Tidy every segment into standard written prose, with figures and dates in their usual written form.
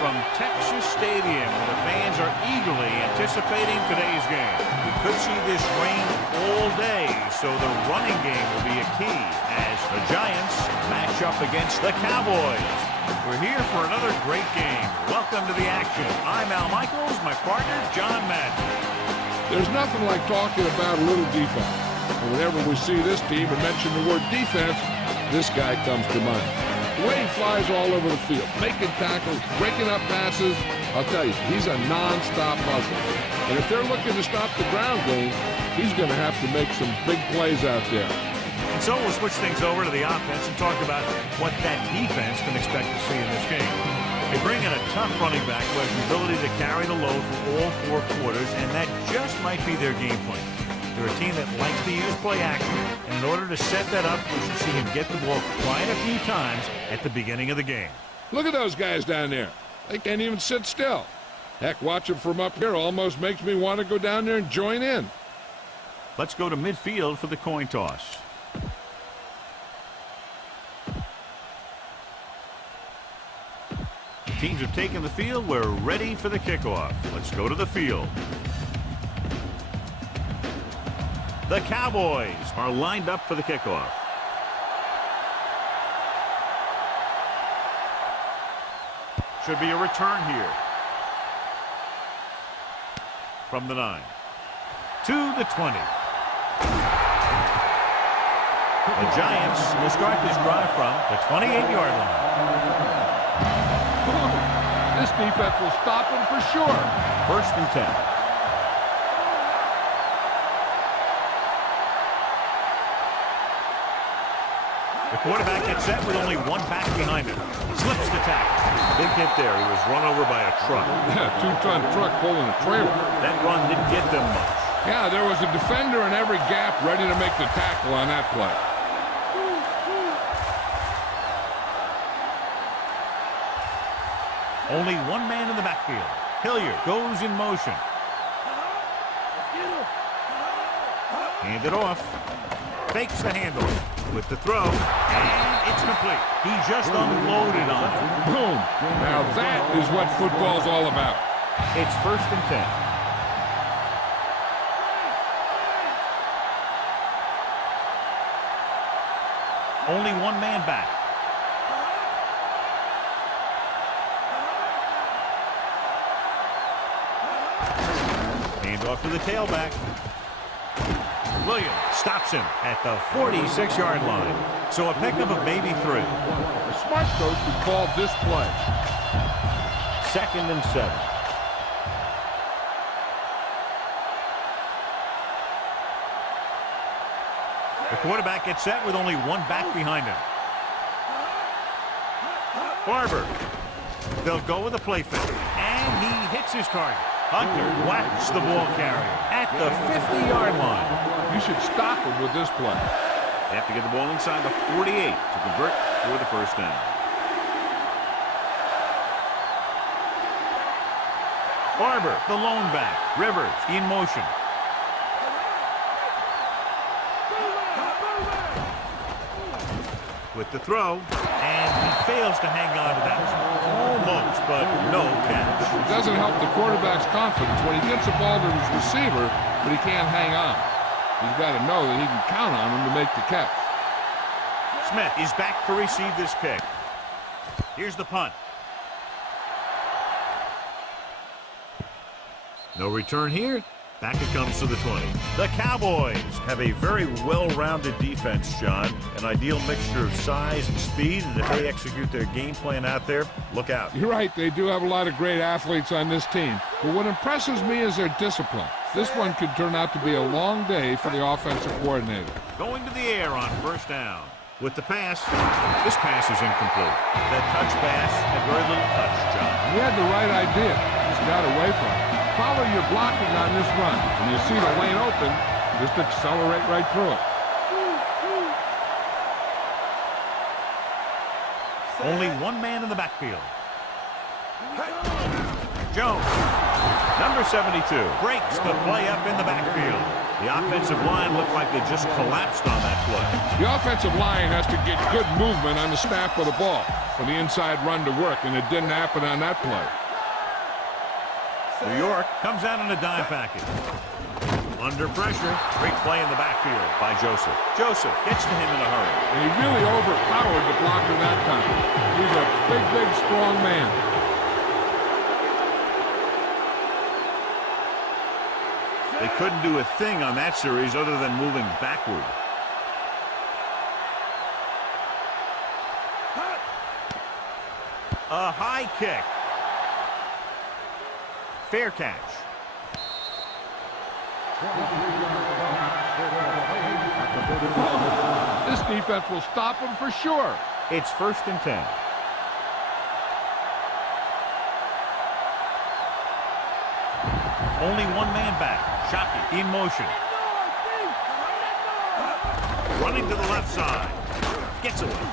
from Texas Stadium, where the fans are eagerly anticipating today's game. We could see this rain all day, so the running game will be a key as the Giants match up against the Cowboys. We're here for another great game. Welcome to the action. I'm Al Michaels, my partner, John Madden. There's nothing like talking about a little defense. And whenever we see this team and mention the word defense, this guy comes to mind. The way he flies all over the field, making tackles, breaking up passes, I'll tell you, he's a non-stop hustler. And if they're looking to stop the ground game, he's going to have to make some big plays out there. And so we'll switch things over to the offense and talk about what that defense can expect to see in this game. They bring in a tough running back who has the ability to carry the load for all 4 quarters, and that just might be their game plan. They're a team that likes to use play action, and in order to set that up, we should see him get the ball quite a few times at the beginning of the game. Look at those guys down there. They can't even sit still. Heck, watching from up here almost makes me want to go down there and join in. Let's go to midfield for the coin toss. Teams have taken the field. We're ready for the kickoff. Let's go to the field. The Cowboys are lined up for the kickoff. Should be a return here. From the 9. To the 20. The Giants will start this drive from the 28-yard line. This defense will stop him for sure. 1st and 10. The quarterback gets set with only 1 back behind him. Slips the tackle. Big hit there. He was run over by a truck. Yeah, 2-ton truck pulling a trailer. That run didn't get them much. Yeah, there was a defender in every gap ready to make the tackle on that play. Only 1 man in the backfield. Hilliard goes in motion. Hand it off. Fakes the handoff with the throw, and it's complete. He just unloaded on it. Boom. Now that is what football's all about. It's 1st and 10. Only 1 man back. Hand off to the tailback. Williams stops him at the 46-yard line. So a pickup of maybe 3. A smart coach would call this play. 2nd and 7. The quarterback gets set with only 1 back behind him. Barber. They'll go with a play fake. And he hits his target. Hunter whacks the ball carrier at the 50-yard line. You should stop him with this play. They have to get the ball inside the 48 to convert for the 1st down. Barber, the lone back. Rivers in motion. With the throw, and he fails to hang on to that. Almost, but no catch. It doesn't help the quarterback's confidence when he gets the ball to his receiver, but he can't hang on. He's got to know that he can count on him to make the catch. Smith is back to receive this kick. Here's the punt. No return here. Back it comes to the 20. The Cowboys have a very well-rounded defense, John. An ideal mixture of size and speed, and if they execute their game plan out there, look out. You're right, they do have a lot of great athletes on this team. But what impresses me is their discipline. This one could turn out to be a long day for the offensive coordinator. Going to the air on 1st down. With the pass, this pass is incomplete. That touch pass had very little touch, John. He had the right idea. Just got away from it. Follow your blocking on this run. When you see the lane open, just accelerate right through it. Only 1 man in the backfield. Jones, number 72, breaks the play up in the backfield. The offensive line looked like they just collapsed on that play. The offensive line has to get good movement on the snap of the ball for the inside run to work, and it didn't happen on that play. New York comes out in a dime package. Under pressure, great play in the backfield by Joseph. Joseph gets to him in a hurry. And he really overpowered the blocker that time. He's a big, strong man. They couldn't do a thing on that series other than moving backward. A high kick. Fair catch. This defense will stop him for sure. It's 1st and 10. Only one man back. Shockey in motion. Running to the left side. Gets away.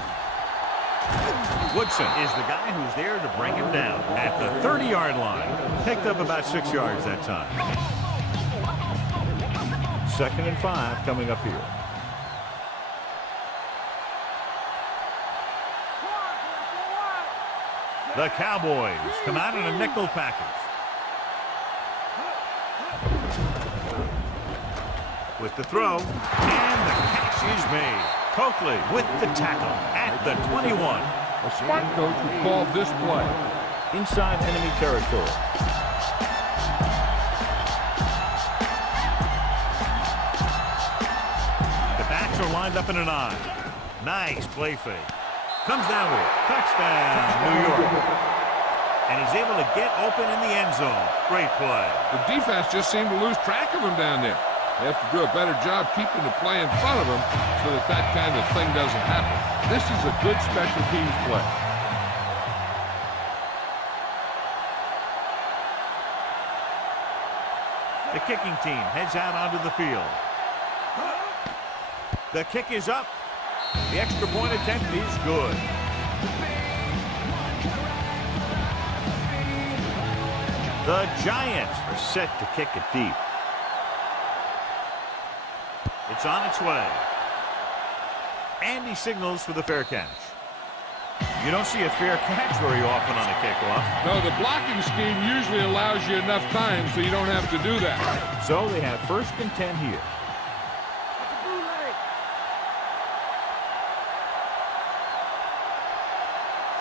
Woodson is the guy who's there to bring him down at the 30-yard line. Picked up about 6 yards that time. 2nd and 5 coming up here. The Cowboys come out in a nickel package. With the throw, and the catch is made. Coakley with the tackle at the 21. A smart coach would call this play. Inside enemy territory. The backs are lined up in an eye. Nice play fake. Comes down with it. Touchdown, New York. And he's able to get open in the end zone. Great play. The defense just seemed to lose track of him down there. They have to do a better job keeping the play in front of them so that that kind of thing doesn't happen. This is a good special teams play. The kicking team heads out onto the field. The kick is up. The extra point attempt is good. The Giants are set to kick it deep. It's on its way. And he signals for the fair catch. You don't see a fair catch very often on a kickoff. No, the blocking scheme usually allows you enough time so you don't have to do that. So they have 1st and 10 here.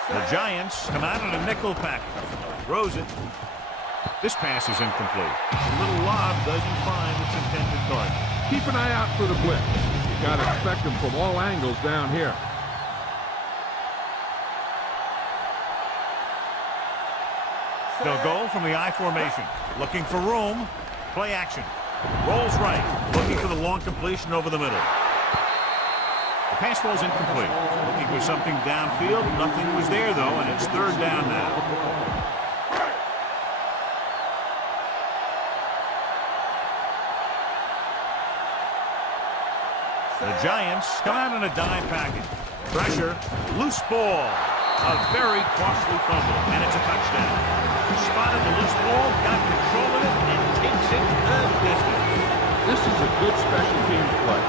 The Giants come out in a nickel package. Throws it. This pass is incomplete. The little lob doesn't find its intended target. Keep an eye out for the blitz. You got to expect them from all angles down here. They'll go from the I formation. Looking for room. Play action. Rolls right. Looking for the long completion over the middle. The pass ball's incomplete. Looking for something downfield. Nothing was there, though, and it's 3rd down now. The Giants come out in a dime package. Pressure. Loose ball. A very costly fumble, and it's a touchdown. Spotted the loose ball, got control of it, and takes it the distance. This is a good special teams play.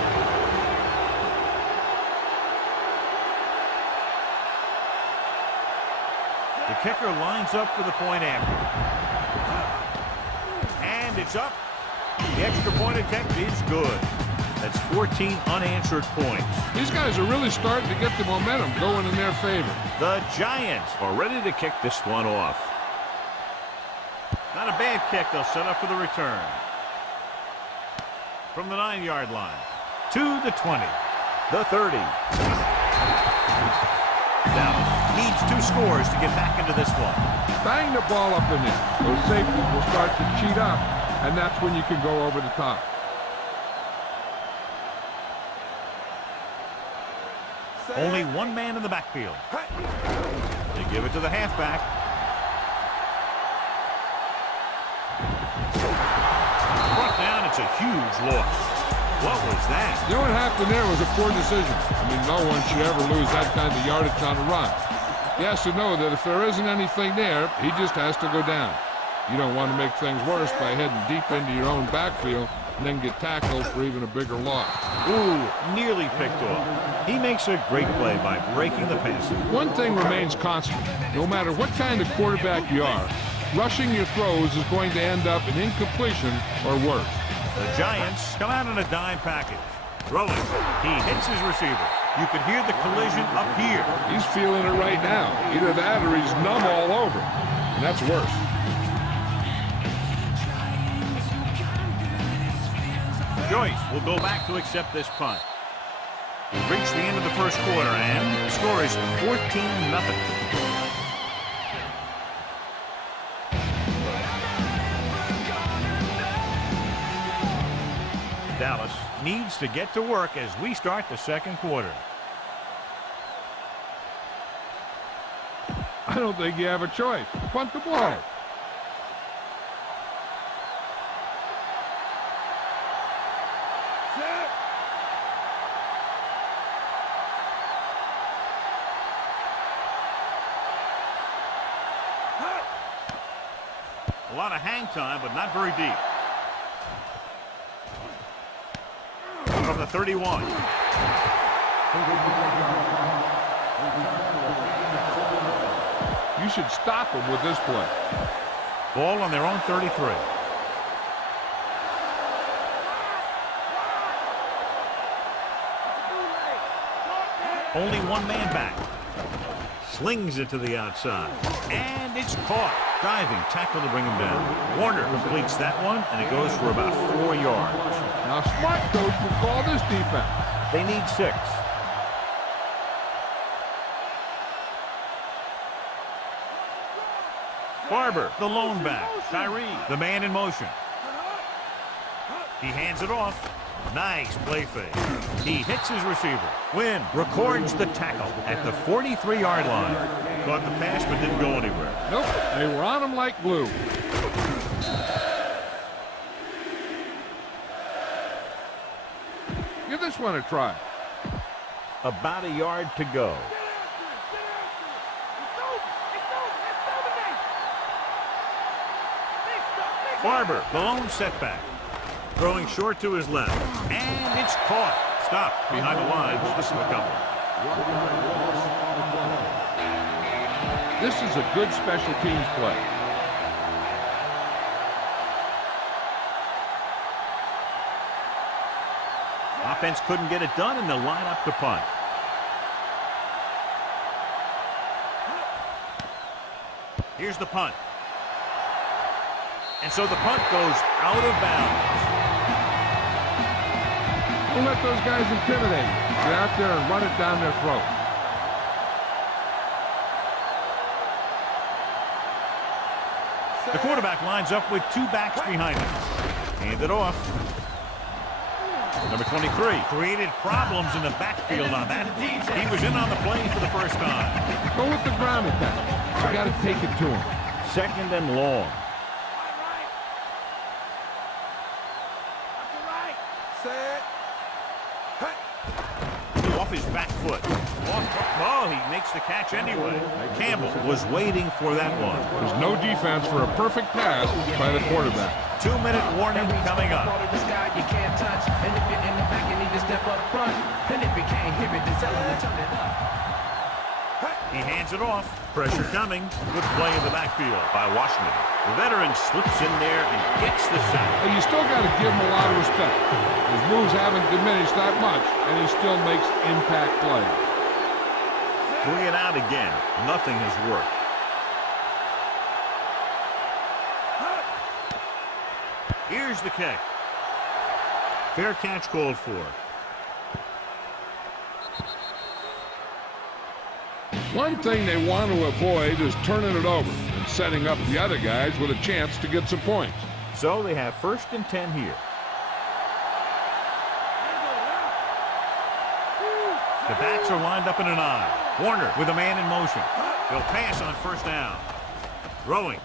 The kicker lines up for the point after. And it's up. The extra point attempt is good. That's 14 unanswered points. These guys are really starting to get the momentum going in their favor. The Giants are ready to kick this one off. Not a bad kick. They'll set up for the return. From the 9-yard line. To the 20. The 30. Dallas needs 2 scores to get back into this one. Bang the ball up in there. Those safeties will start to cheat up, and that's when you can go over the top. Only one man in the backfield. They give it to the halfback. Brought down, it's a huge loss. What was that? You know what happened there was a poor decision. I mean, no one should ever lose that kind of yardage on a run. He has to know that if there isn't anything there, he just has to go down. You don't want to make things worse by heading deep into your own backfield and then get tackled for even a bigger loss. Ooh, nearly picked off. He makes a great play by breaking the pass. One thing remains constant. No matter what kind of quarterback you are, rushing your throws is going to end up in incompletion or worse. The Giants come out in a dime package. Throwing. He hits his receiver. You could hear the collision up here. He's feeling it right now. Either that or he's numb all over. And that's worse. Joyce will go back to accept this punt. We've reached the end of the first quarter, and the score is 14-0. Dallas needs to get to work as we start the second quarter. I don't think you have a choice. Punt the ball. A lot of hang time, but not very deep. From the 31. You should stop him with this play. Ball on their own 33. Only one man back. Slings it to the outside. And it's caught. Diving tackle to bring him down. Warner completes that one, and it goes for about 4 yards. Now, smart coach will call this defense. They need 6. Barber, the lone back. Tyree, the man in motion. He hands it off. Nice play fake. He hits his receiver. Wynn records the tackle at the 43-yard line. Caught the pass but didn't go anywhere. Nope, they were on him like glue. Give this one a try. About a yard to go. Barber, the lone setback. Throwing short to his left. And it's caught. Stopped behind the lines. This is a couple. This is a good special teams play. Offense couldn't get it done, and they'll line up to punt. Here's the punt. And so the punt goes out of bounds. Don't let those guys intimidate you. Get out there and run it down their throat. The quarterback lines up with 2 backs behind him. Hand it off. Number 23 created problems in the backfield on that. He was in on the play for the first time. Go with the ground attack. You got to take it to him. 2nd and long. Off his back foot. Oh, he makes the catch anyway. Campbell was waiting for that one. There's no defense for a perfect pass by the quarterback. 2-minute warning coming up. You can't touch, and if you're in the back, you need to step up front. And if you can't hear it, then tell him to turn it up. He hands it off. Pressure coming. Good play in the backfield by Washington. The veteran slips in there and gets the sack. But you still got to give him a lot of respect. His moves haven't diminished that much, and he still makes impact plays. 3 and out again. Nothing has worked. Here's the kick. Fair catch called for. One thing they want to avoid is turning it over and setting up the other guys with a chance to get some points. So they have 1st and 10 here. The backs are lined up in an eye. Warner with a man in motion. They'll pass on 1st down. Throwing.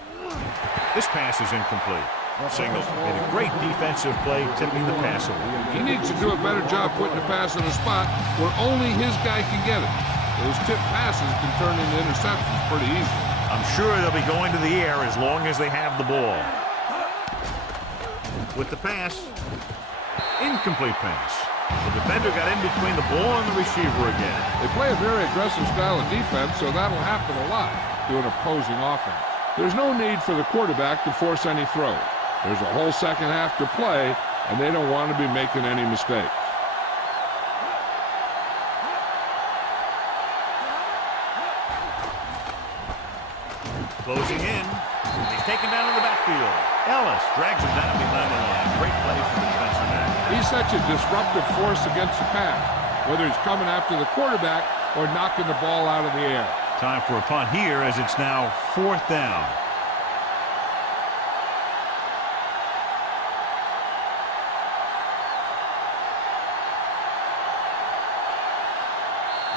This pass is incomplete. Single made a great defensive play, tipping the pass away. He needs to do a better job putting the pass in a spot where only his guy can get it. Those tip passes can turn into interceptions pretty easy. I'm sure they'll be going to the air as long as they have the ball. with the pass. Incomplete pass. The defender got in between the ball and the receiver again. They play a very aggressive style of defense, so that'll happen a lot to an opposing offense. There's no need for the quarterback to force any throws. There's a whole second half to play, and they don't want to be making any mistakes. Closing in. He's taken down in the backfield. Ellis drags him down behind the line. Great play for the defensive back. He's such a disruptive force against the pass, whether he's coming after the quarterback or knocking the ball out of the air. Time for a punt here as it's now 4th down.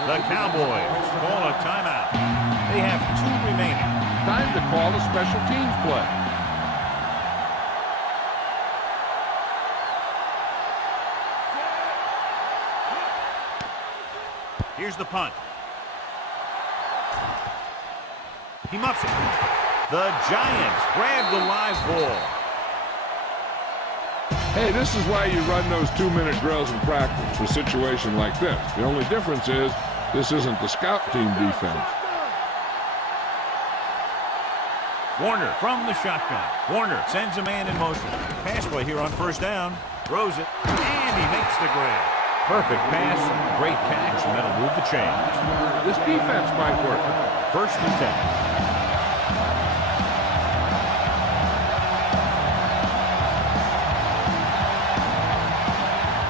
The Cowboys call a timeout. They have 2 remaining. Time to call a special teams play. Here's the punt. He muffs it. The Giants grab the live ball. Hey, this is why you run those 2-minute drills in practice for a situation like this. The only difference is this isn't the scout team defense. Warner from the shotgun. Warner sends a man in motion. Pass play here on 1st down. Throws it, and he makes the grab. Perfect pass, great catch, and that'll move the chains. This defense might work. 1st and 10.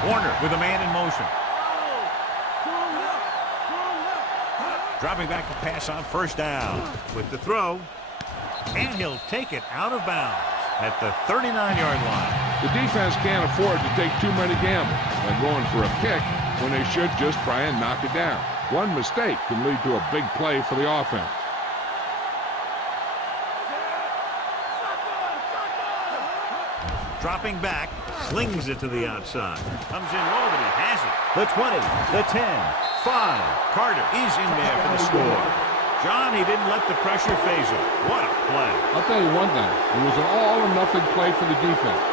Warner with a man in motion. Dropping back to pass on 1st down. With the throw. And he'll take it out of bounds at the 39-yard line. The defense can't afford to take too many gambles by going for a kick when they should just try and knock it down. One mistake can lead to a big play for the offense. Dropping back, slings it to the outside. Comes in low, but he has it. The 20, the 10, 5. Carter is in there for the score. John, he didn't let the pressure phase him. What a play. I'll tell you one thing. It was an all-or-nothing play for the defense.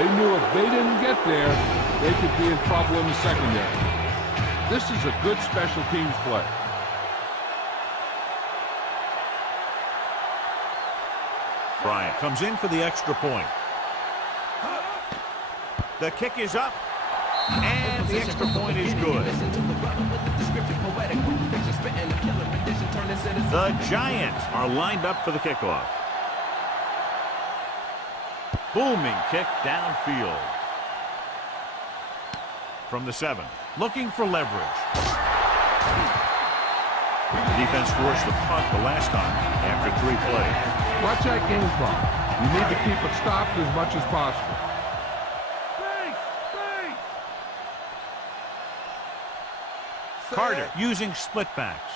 They knew if they didn't get there, they could be in trouble in the secondary. This is a good special teams play. Bryant comes in for the extra point. The kick is up, and the extra point is good. The Giants are lined up for the kickoff. Booming kick downfield. From the 7, looking for leverage. The defense forced the punt the last time after 3 plays. Watch that game clock. You need to keep it stopped as much as possible. Carter using split backs.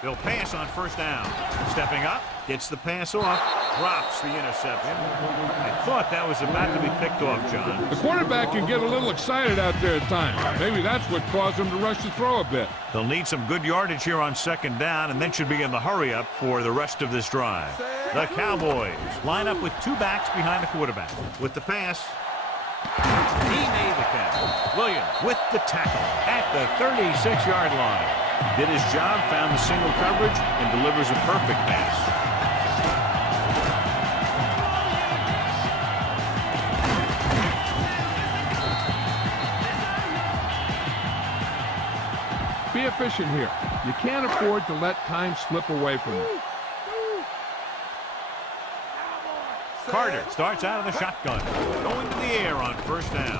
They'll pass on 1st down. Stepping up, gets the pass off, drops the interception. I thought that was about to be picked off, John. The quarterback can get a little excited out there at times. Maybe that's what caused him to rush the throw a bit. They'll need some good yardage here on 2nd down, and then should be in the hurry-up for the rest of this drive. The Cowboys line up with 2 backs behind the quarterback. With the pass, he made the catch. Williams with the tackle at the 36-yard line. Did his job, found the single coverage, and delivers a perfect pass. Be efficient here. You can't afford to let time slip away from you. Carter starts out of the shotgun, going to the air on 1st down.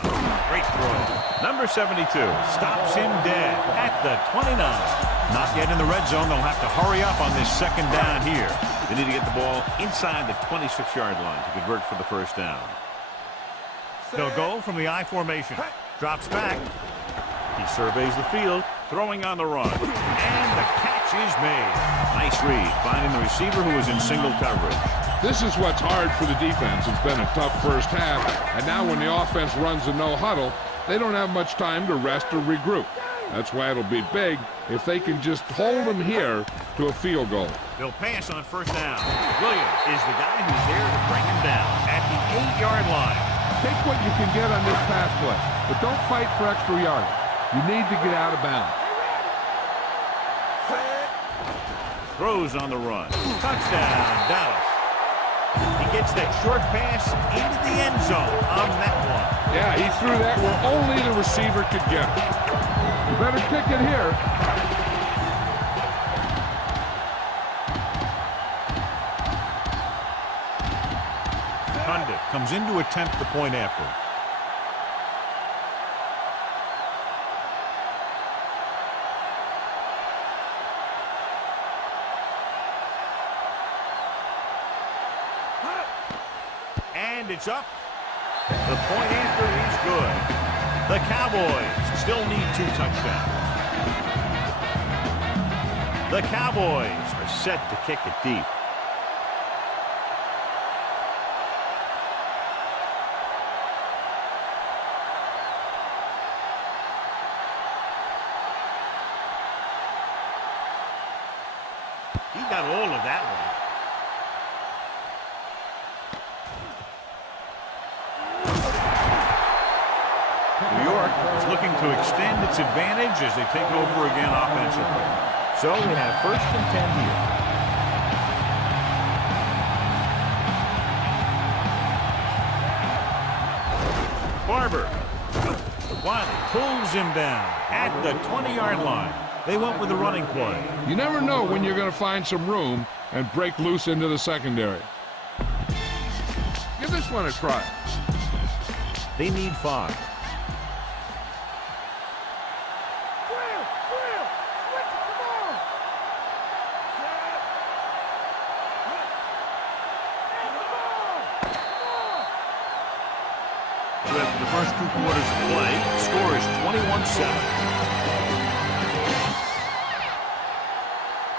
Great throw. Number 72 stops him dead at the 29. Not yet in the red zone. They'll have to hurry up on this 2nd down here. They need to get the ball inside the 26-yard line to convert for the 1st down. They'll go from the I formation. Drops back. He surveys the field, throwing on the run. And the catch is made. Nice read, finding the receiver who was in single coverage. This is what's hard for the defense. It's been a tough 1st half, and now when the offense runs a no-huddle, they don't have much time to rest or regroup. That's why it'll be big if they can just hold them here to a field goal. They'll pass on 1st down. Williams is the guy who's there to bring him down at the 8-yard line. Take what you can get on this pass play, but don't fight for extra yards. You need to get out of bounds. Throws on the run. Touchdown, Dallas. He gets that short pass into the end zone on that one. Yeah, he threw that where only the receiver could get it. You better kick it here. Condit comes in to attempt the point after. And it's up. The point after is good. The Cowboys still need 2 touchdowns. The Cowboys are set to kick it deep. He got all of that one. New York is looking to extend its advantage as they take over again offensively. So we have 1st and 10 here. Barber. Wiley pulls him down at the 20-yard line. They went with the running play. You never know when you're going to find some room and break loose into the secondary. Give this one a try. They need 5. So after the first 2 quarters of play, the score is 21-7.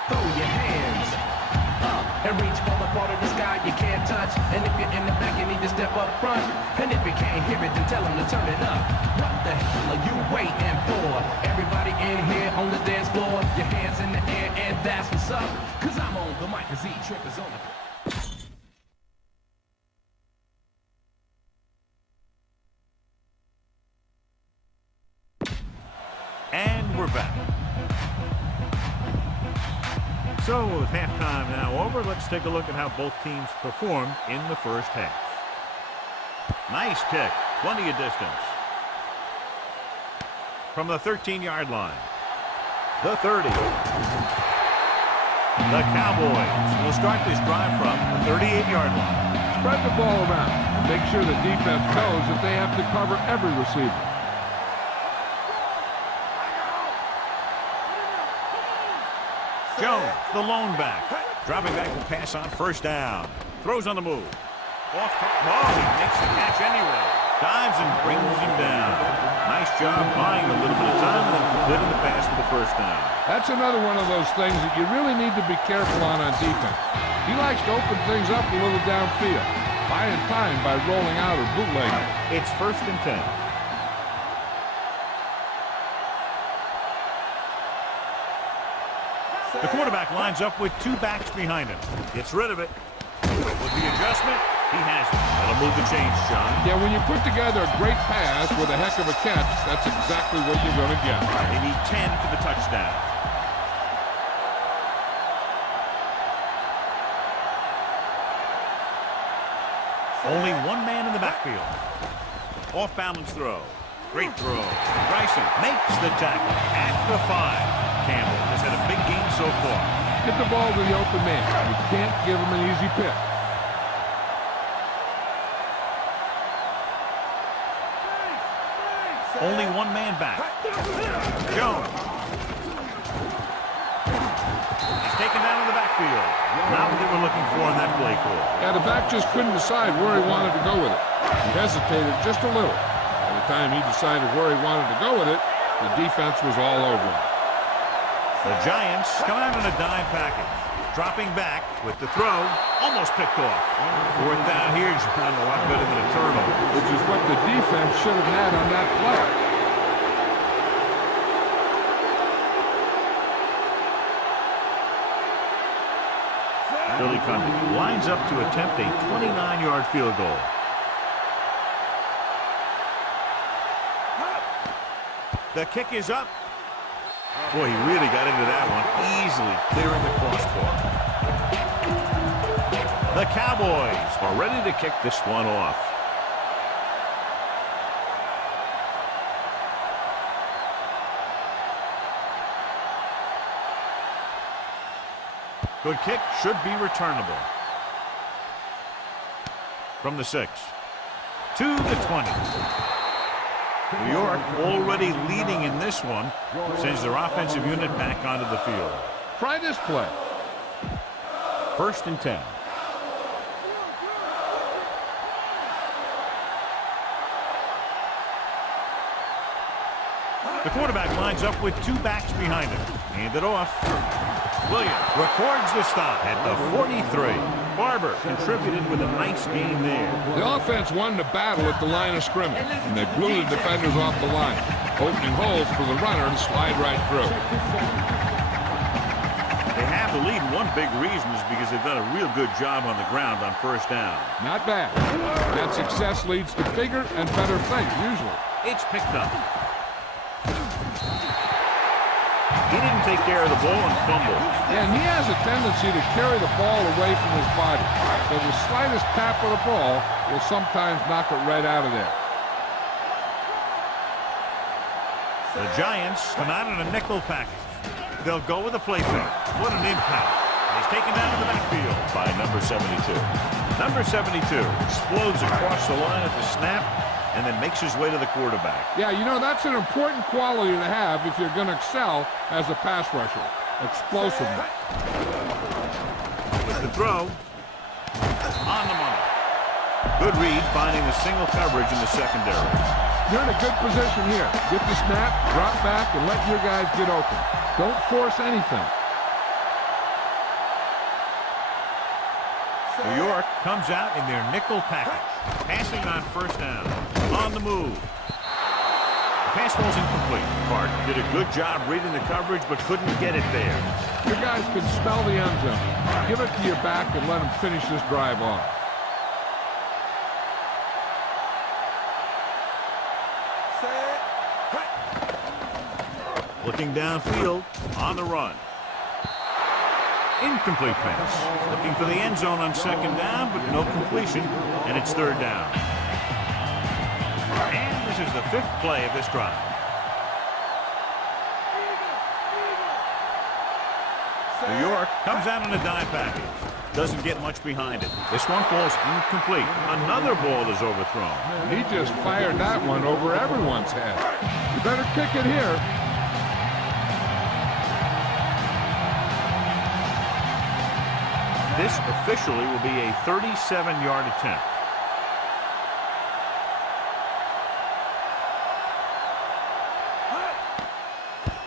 Throw your hands up and reach for the part of the sky you can't touch. And if you're in the back, you need to step up front. And if you can't hear it, then tell them to turn it up. What the hell are you waiting for? Everybody in here on the dance floor, your hands in the air, and that's what's up. Cause I'm on the mic, cause Z-Trip is on the... And we're back. So with halftime now over, let's take a look at how both teams performed in the first half. Nice kick, plenty of distance. From the 13-yard line. The 30. The Cowboys will start this drive from the 38-yard line. Spread the ball around and make sure the defense knows that they have to cover every receiver. Jones, the lone back, dropping back to pass on 1st down. Throws on the move. Off to, oh, he makes the catch anyway. Dives and brings him down. Nice job buying a little bit of time and then completing the pass for the 1st down. That's another one of those things that you really need to be careful on defense. He likes to open things up a little downfield, buying time by rolling out or bootlegging. It's 1st and 10. The quarterback lines up with 2 backs behind him. Gets rid of it. With the adjustment, he has it. That'll move the chains, John. Yeah, when you put together a great pass with a heck of a catch, that's exactly what you're going to get. They need 10 for the touchdown. Only 1 man in the backfield. Off balance throw. Great throw. Bryson makes the tackle at the 5. Campbell has had a big game so far. Get the ball to the open man. You can't give him an easy pick. Only 1 man back. Jones. He's taken down in the backfield. Not what they were looking for in that play call. Yeah, the back just couldn't decide where he wanted to go with it. He hesitated just a little. By the time he decided where he wanted to go with it, the defense was all over him. The Giants come out in a dime package. Dropping back with the throw. Almost picked off. 4th down here is a lot better than a turnover. Which is what the defense should have had on that play. Billy Condit lines up to attempt a 29-yard field goal. The kick is up. Boy, he really got into that one, easily clearing the crossbar. The Cowboys are ready to kick this one off. Good kick, should be returnable. From the 6 to the 20. New York already leading in this one, sends their offensive unit back onto the field. Try this play. 1st and 10. The quarterback lines up with 2 backs behind him. Hand it off. Williams records the stop at the 43. Barber contributed with a nice game there. The offense won the battle at the line of scrimmage, and they blew the defenders off the line, opening holes for the runner to slide right through. They have the lead, and one big reason is because they've done a real good job on the ground on 1st down. Not bad. That success leads to bigger and better things, usually. It's picked up. He didn't take care of the ball and fumbled. And he has a tendency to carry the ball away from his body. So the slightest tap of the ball will sometimes knock it right out of there. The Giants come out in a nickel package. They'll go with a play fake. What an impact. He's taken down in the backfield by number 72. Number 72 explodes across the line at the snap and then makes his way to the quarterback. Yeah, you know, that's an important quality to have if you're going to excel as a pass rusher. Explosiveness. With the throw. On the money. Good read, finding the single coverage in the secondary. You're in a good position here. Get the snap, drop back, and let your guys get open. Don't force anything. New York comes out in their nickel package. Passing on 1st down. On the move. The pass ball's incomplete. Park did a good job reading the coverage, but couldn't get it there. Your guys can smell the end zone. Give it to your back and let them finish this drive off. Looking downfield, on the run. Incomplete pass. Looking for the end zone on 2nd down, but no completion, and it's 3rd down. And this is the 5th play of this drive. New York comes out in a dime package. Doesn't get much behind it. This one falls incomplete. Another ball is overthrown. He just fired that one over everyone's head. You better kick it here. This officially will be a 37-yard attempt.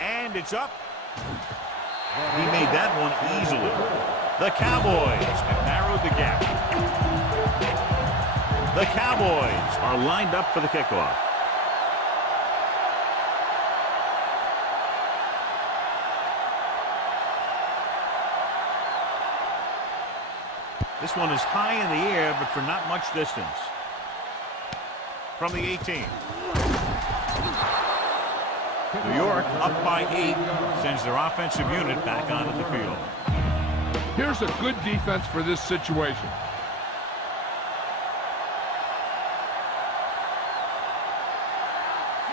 And it's up. He made that one easily. The Cowboys have narrowed the gap. The Cowboys are lined up for the kickoff. This one is high in the air, but for not much distance. From the 18. New York up by 8, sends their offensive unit back onto the field. Here's a good defense for this situation.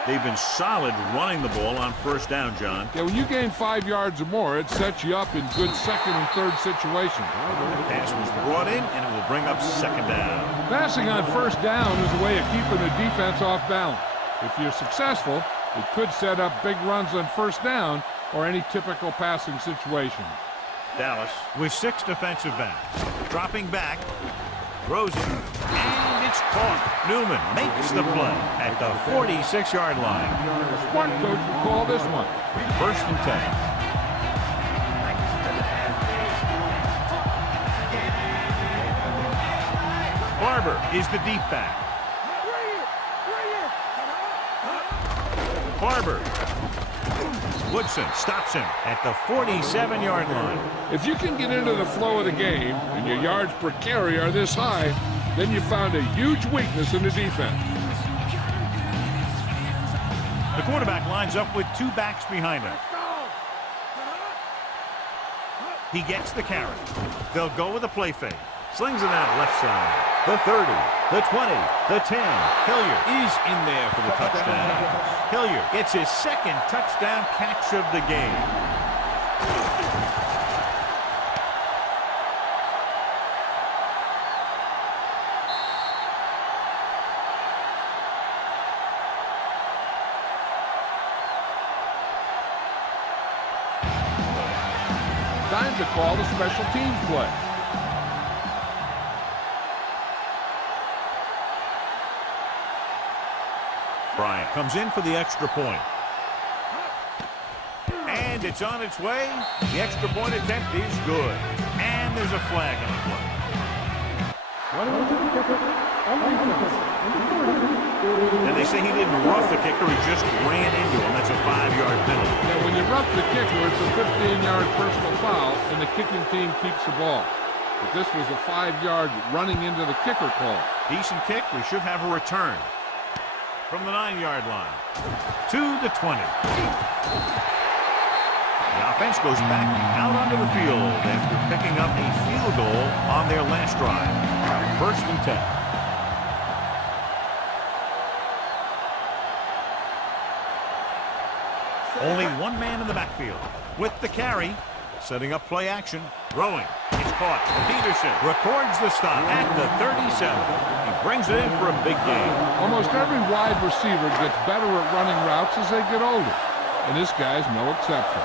They've been solid running the ball on 1st down, John. Yeah, when you gain 5 yards or more, it sets you up in good 2nd and 3rd situations. The pass was brought in, and it will bring up 2nd down. Passing on 1st down is a way of keeping the defense off balance. If you're successful, it could set up big runs on 1st down or any typical passing situation. Dallas with 6 defensive backs. Dropping back. Throws it. And it's caught. Newman makes the play at the 46-yard line. The smart coach will call this one. 1st and 10. Barber is the deep back. Barber. Woodson stops him at the 47-yard line. If you can get into the flow of the game and your yards per carry are this high, then you found a huge weakness in the defense. The quarterback lines up with 2 backs behind him. He gets the carry. They'll go with a play fake. Slings it out left side. The 30, the 20, the 10. Hilliard is in there for the touchdown. Hilliard gets his 2nd touchdown catch of the game. Time to call the special teams play. Bryant comes in for the extra point. And it's on its way. The extra point attempt is good. And there's a flag on the play. And they say he didn't rough the kicker, he just ran into him. That's a 5-yard penalty. Yeah, when you rough the kicker, it's a 15-yard personal foul, and the kicking team keeps the ball. But this was a 5-yard running into the kicker call. Decent kick. We should have a return from the 9-yard line to the 20. The offense goes back out onto the field after picking up a field goal on their last drive. 1st and 10. Only one man in the backfield with the carry, setting up play action, throwing. He's caught. Peterson records the stop at the 37. He brings it in for a big game. Almost every wide receiver gets better at running routes as they get older, and this guy's no exception.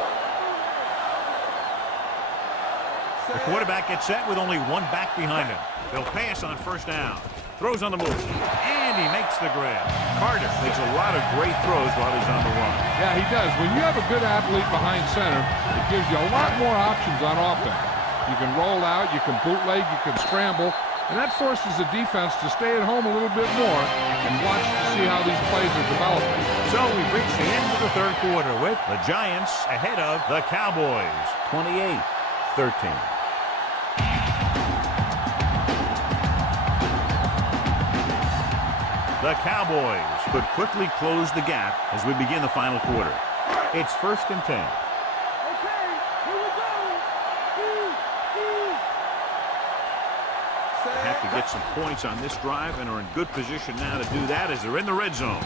The quarterback gets set with only one back behind him. They'll pass on 1st down. Throws on the move, and he makes the grab. Carter makes a lot of great throws while he's on the run. Yeah, he does. When you have a good athlete behind center, it gives you a lot more options on offense. You can roll out, you can bootleg, you can scramble, and that forces the defense to stay at home a little bit more and watch to see how these plays are developing. So we've reached the end of the 3rd quarter with the Giants ahead of the Cowboys, 28-13. The Cowboys could quickly close the gap as we begin the final quarter. It's 1st and 10. Okay, here we go. They have to get some points on this drive and are in good position now to do that as they're in the red zone.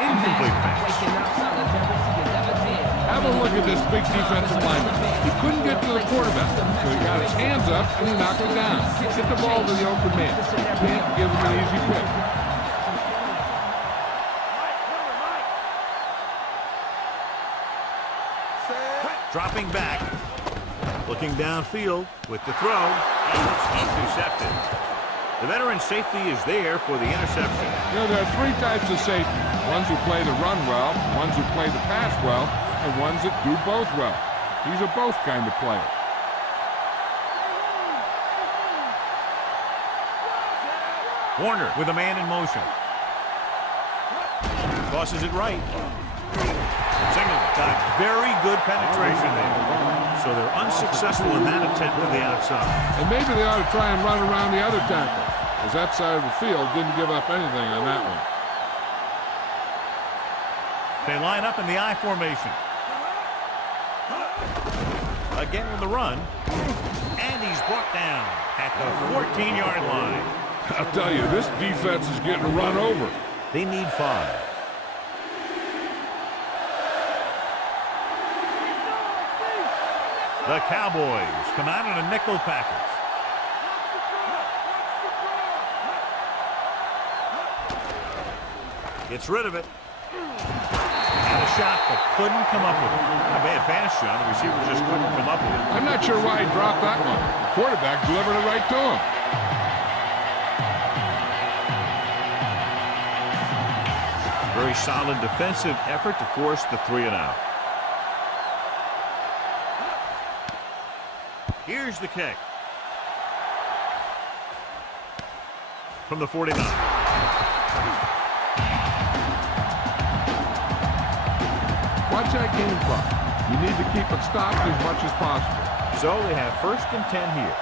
Incomplete pass. Have a look at this big defensive lineman. He couldn't get to the quarterback, so he got his hands up and he knocked it down. Get the ball to the open man. Can't give him an easy pick. Dropping back, looking downfield with the throw, and it's intercepted. The veteran safety is there for the interception. You know, there are 3 types of safety. Ones who play the run well, ones who play the pass well, and ones that do both well. These are both kind of players. Warner with a man in motion. Tosses it right. Singleton got very good penetration there. So they're unsuccessful in that attempt to the outside. And maybe they ought to try and run around the other tackle, because that side of the field didn't give up anything on that one. They line up in the I formation. Again with the run. And he's brought down at the 14-yard line. I'll tell you, this defense is getting run over. They need 5. The Cowboys come out in a nickel package. Gets rid of it. Had a shot, but couldn't come up with it. Not a bad pass, John. The receiver just couldn't come up with it. I'm not sure why he dropped that one. The quarterback delivered it right to him. Very solid defensive effort to force the 3 and out. Here's the kick. From the 49. Watch that game clock. You need to keep it stopped as much as possible. So they have 1st and 10 here.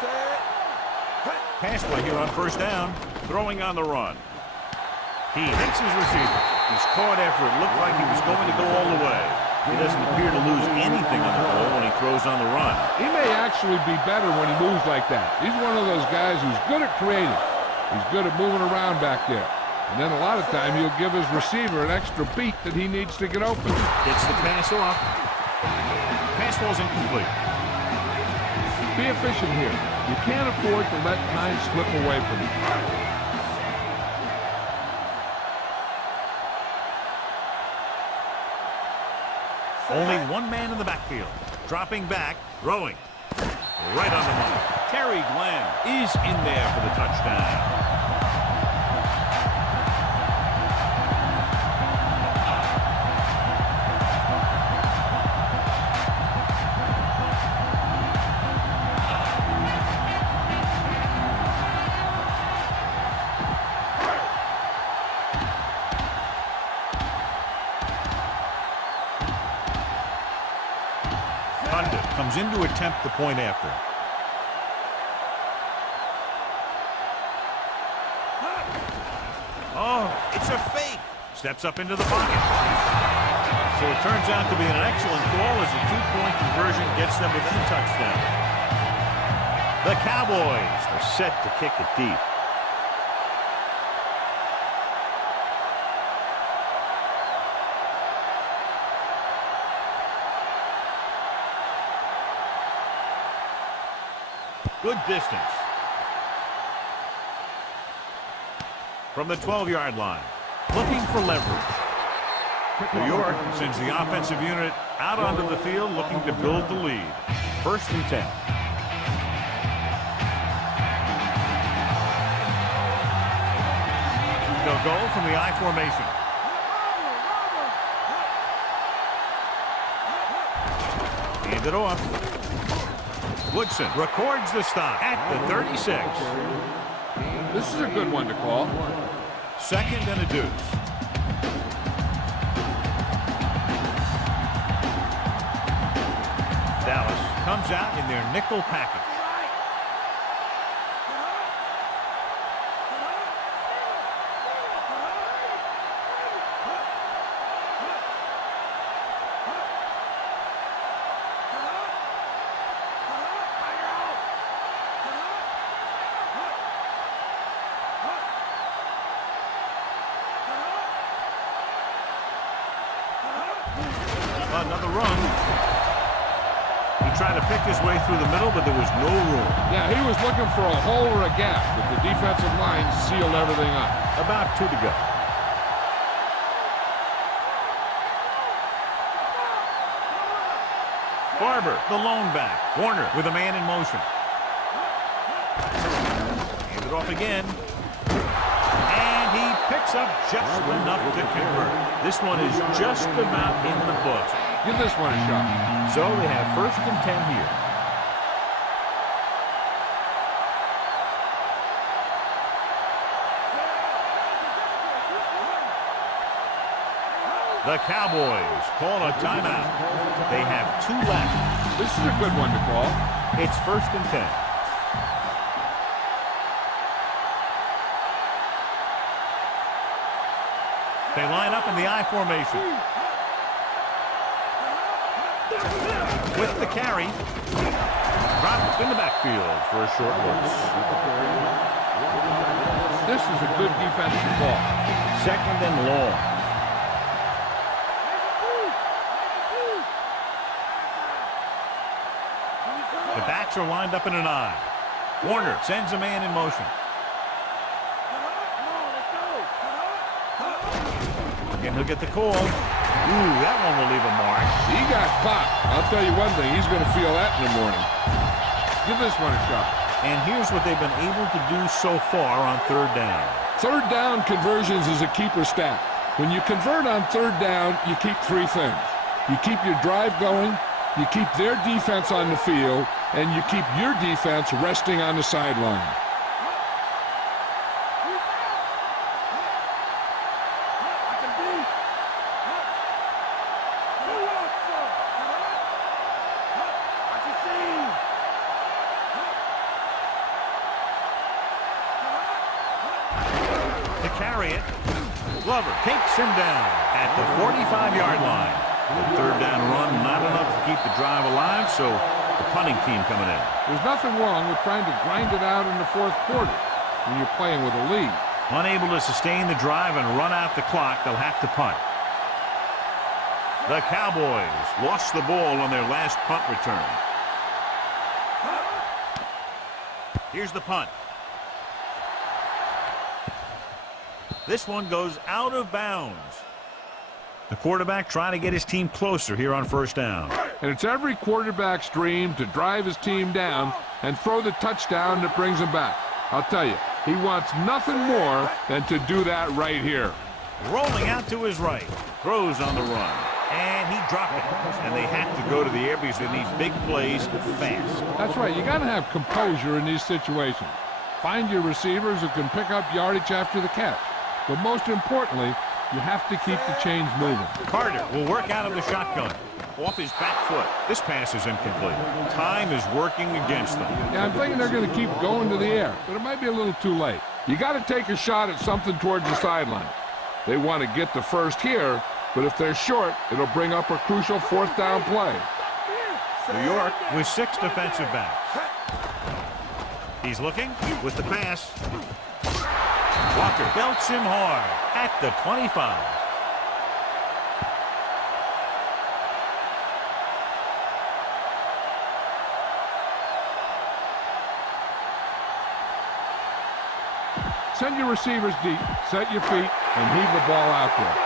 Set. Pass play here on first down. Throwing on the run. He hits his receiver. He's caught after it looked like he was going to go all the way. He doesn't appear to lose anything on the ball when he throws on the run. He may actually be better when he moves like that. He's one of those guys who's good at creating. He's good at moving around back there. And then a lot of time he'll give his receiver an extra beat that he needs to get open. Gets the pass off. Pass ball's incomplete. Be efficient here. You can't afford to let time slip away from you. Only one man in the backfield. Dropping back, throwing. Right on the money. Terry Glenn is in there for the touchdown. Comes in to attempt the point after. Oh, it's a fake. Steps up into the pocket. So it turns out to be an excellent call as a two-point conversion gets them within a touchdown. The Cowboys are set to kick it deep. Good distance. From the 12-yard line. Looking for leverage. New York sends the offensive unit out onto the field looking to build the lead. 1st and 10. They'll go from the I formation. Hand it off. Woodson records the stop at the 36. This is a good one to call. 2nd and a deuce. Dallas comes out in their nickel package. Another run. He tried to pick his way through the middle, but there was no room. Yeah, he was looking for a hole or a gap, but the defensive line sealed everything up. About 2 to go. Barber, the lone back. Warner with a man in motion. Hand it off again. And he picks up just enough to convert. This one is just about in the books. Give this one a shot. So they have 1st and 10 here. The Cowboys call a timeout. They have 2 left. This is a good one to call. It's 1st and 10. They line up in the I formation. With the carry. Dropped in the backfield for a short loss. This is a good defensive ball. 2nd and long. The backs are lined up in an I. Warner sends a man in motion. And he'll get the call. Ooh, that one will leave a mark. He got popped. I'll tell you one thing, he's going to feel that in the morning. Give this one a shot. And here's what they've been able to do so far on 3rd down. 3rd down conversions is a keeper stat. When you convert on 3rd down, you keep 3 things. You keep your drive going, you keep their defense on the field, and you keep your defense resting on the sideline. bury it. Glover takes him down at the 45-yard line. The third down run, not enough to keep the drive alive, so the punting team coming in. There's nothing wrong with trying to grind it out in the fourth quarter when you're playing with a lead. Unable to sustain the drive and run out the clock, they'll have to punt. The Cowboys lost the ball on their last punt return. Here's the punt. This one goes out of bounds. The quarterback trying to get his team closer here on first down. And it's every quarterback's dream to drive his team down and throw the touchdown that brings him back. I'll tell you, he wants nothing more than to do that right here. Rolling out to his right. Throws on the run. And he dropped it. And they have to go to the air because they need big plays fast. That's right. You got to have composure in these situations. Find your receivers who can pick up yardage after the catch. But most importantly, you have to keep the chains moving. Carter will work out of the shotgun. Off his back foot. This pass is incomplete. Time is working against them. Yeah, I'm thinking they're going to keep going to the air, but it might be a little too late. You got to take a shot at something towards the sideline. They want to get the first here, but if they're short, it'll bring up a crucial fourth down play. New York with 6 defensive backs. He's looking with the pass. Walker belts him hard at the 25. Send your receivers deep, set your feet, and heave the ball out there.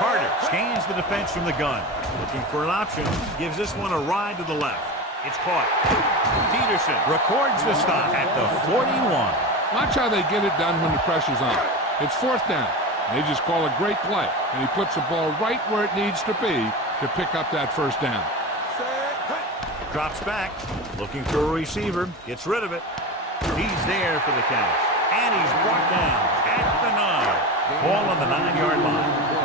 Carter scans the defense from the gun. Looking for an option. Gives this one a ride to the left. It's caught. Peterson records the stop at the 41. Watch how they get it done when the pressure's on. It's fourth down. They just call a great play, and he puts the ball right where it needs to be to pick up that first down. Drops back. Looking for a receiver. Gets rid of it. He's there for the catch. And he's brought down at the 9. Ball on the 9-yard line.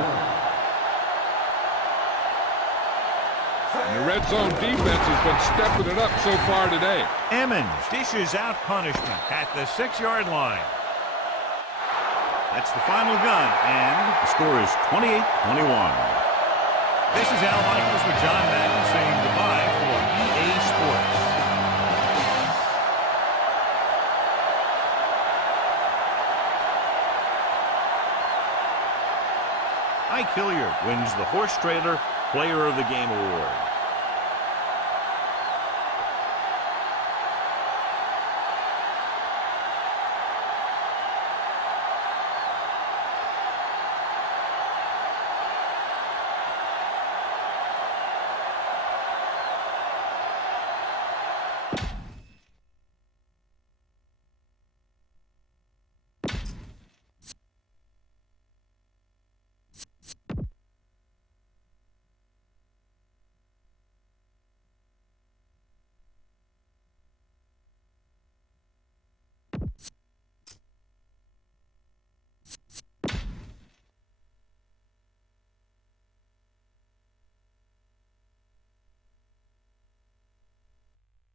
And the red zone defense has been stepping it up so far today. Emmons dishes out punishment at the 6-yard line. That's the final gun, and the score is 28-21. This is Al Michaels with John Madden saying goodbye for EA Sports. Ike Hilliard wins the Horse Trailer Player of the Game Award.